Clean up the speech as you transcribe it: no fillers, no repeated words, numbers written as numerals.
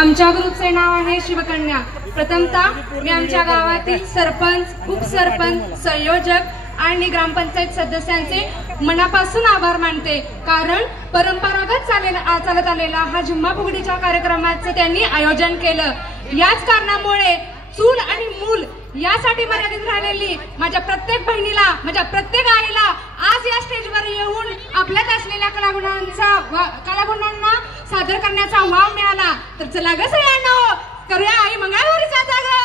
आमच्या ग्रुपचे नाव आहे शिवकन्या। प्रथमतः मी आमच्या गावातील सरपंच, उपसरपंच, संयोजक आणि ग्रामपंचायत सदस्यांचे मनापासून आभार मानते, कारण परंपरागत चालत आलेला हा झुम्मा फुगडीच्या कार्यक्रमाचे त्यांनी आयोजन केलं। याच कारणामुळे चूल आणि मूल यासाठी मर्यादित राहिलेली माझ्या प्रत्येक बहिणीला, माझ्या प्रत्येक आईला आज या स्टेजवर येऊन आपल्यात असलेल्या कलागुणांना सादर करण्याचा वाव मिळाला। तर चला ग सगळ्यांनो, करूया आई मंगळवारीचा जागा।